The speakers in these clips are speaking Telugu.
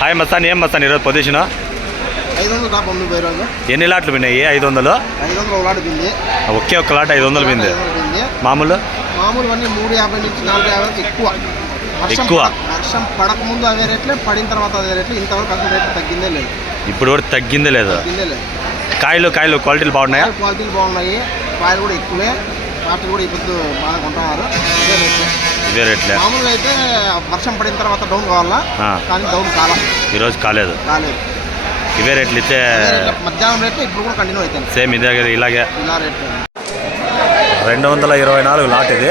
హాయ్ మస్తాన్ ఏం మస్తాన్ ఈరోజు పొజిషన్? ఎన్ని లాట్లు విన్నాయి? ఐదు వందలు ఒకే ఒక్క లాట్ ఐదు వందలు బింది. మామూలు? మామూలు మూడు యాభై నుంచి నాలుగు యాభై ఎక్కువ ఎక్కువ? వర్షం పడక ముందు అవే రేట్లే పడిన తర్వాత అదే రేట్లు. ఇంతవరకు అసలు రేట్లు తగ్గిందే లేదు. ఇప్పుడు కూడా తగ్గిందే లేదు. తగ్గిందే లేదు. కాయలు కాయలు క్వాలిటీలు బాగున్నాయా? క్వాలిటీలు బాగున్నాయి. కాయలు కూడా ఎక్కువే. వాటిని కూడా ఇప్పుడు బాగా కొంటున్నారు. రేట్లే మామూలుగా అయితే వర్షం పడిన తర్వాత డౌన్ కావాలా. కానీ డౌన్ కాలా. ఈరోజు కాలేదు. కాలేదు. ఇవే రేట్లు ఇస్తే. మధ్యాహ్నం రేట్లు ఇప్పుడు కూడా కంటిన్యూ అవుతాయి. సేమ్ ఇదే ఇలాగే. ఇలా రేట్లు రెండు వందల ఇరవై నాలుగు లాట్ ఇది.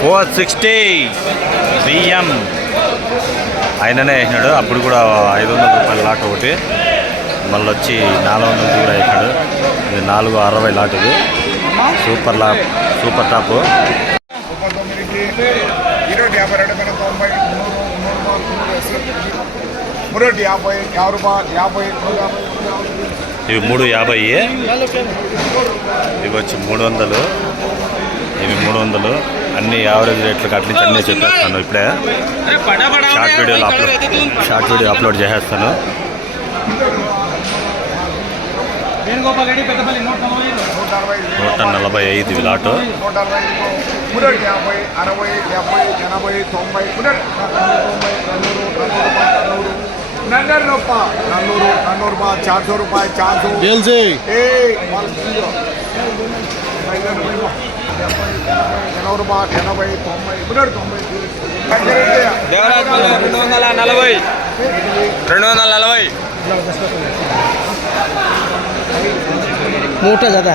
ఫోర్ సిక్స్టీ బియ్యం. ఆయననే వేసినాడు అప్పుడు కూడా ఐదు వందల రూపాయల లాట్ ఒకటి. మళ్ళీ వచ్చి నాలుగు వందల కూడా వేసినాడు ఇది నాలుగు అరవై లాట్ ఇది. సూపర్ లా సూపర్ టాప్. ఇవి మూడు యాభై. ఇవి వచ్చి మూడు వందలు. ఇవి మూడు వందలు. అన్ని యావరేజ్ రేట్లకు అట్ల అన్నీ చెప్పేస్తాను ఇప్పుడే షార్ట్ వీడియోలు అప్లోడ్ షార్ట్ వీడియో అప్లోడ్ చేసేస్తాను నూట నలభై ఐదు విలాటు లాటు నూట అరవై నన్నూరు నన్నూరు చార్ చార్ ఏ ఎనభై ఎనభై తొంభై మురటి తొంభై రెండు వందల నలభై రెండు వందల నలభై మూట కదా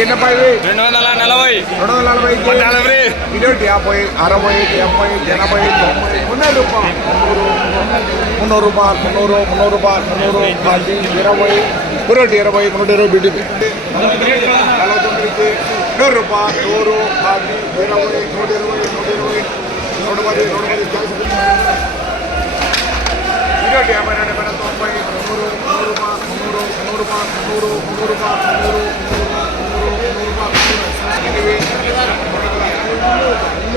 ఎనభై రెండు వందల నలభై రెండు వందల నలభై నలభై ఇరవై యాభై అరవై డెబ్బై ఎనభై తొంభై మున్నూరు రూపాయలు మున్నూరు రూపాయలు మున్నూరు మున్నూరు రూపాయలు మున్నూరు పది ఇరవై మున్నూటి ఇరవై మున్నూటి ఇరవై బిడ్డి నలభై తొమ్మిదికి నూరు రూపాయలు నూరు పది ఇరవై నూట ఇరవై నూట ఇరవై నూట పది నూట పది ఇరవై యాభై రెండు వేల తొంభై మున్నూరు మున్నూరు రూపాయలు మున్నూరు మున్నూరు రూపాయలు మున్నూరు మున్నూరు రూపాయలు మున్నూరు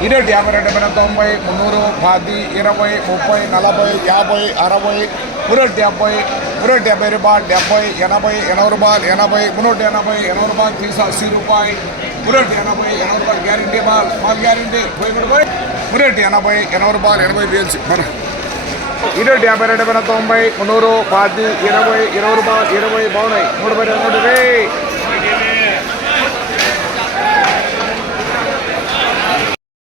फ्री ఇరవై యాభై రెండు వేల తొంభై మున్నూరు పది ఇరవై ముప్పై నలభై యాభై అరవై మున్నూట డెబ్బై మున్నూట డెబ్బై రూపాయలు డెబ్బై ఎనభై ఎనభై రూపాయలు ఎనభై మున్నూట ఎనభై ఎనభై రూపాయలు తీసు అస్సీ రూపాయి మున్నూట ఎనభై ఎనభై రూపాయలు గ్యారంటీ బాల్ మాల్ గ్యారంటీ. పోయి రూపాయి పోయి. ఎనభై ఎనభై రూపాయలు ఎనభై వేలు మన ఇరవై యాభై రెండు వేల తొంభై మున్నూరు పది ఇరవై ఇరవై రూపాయలు ఇరవై బాగున్నాయి. నూట పది నూట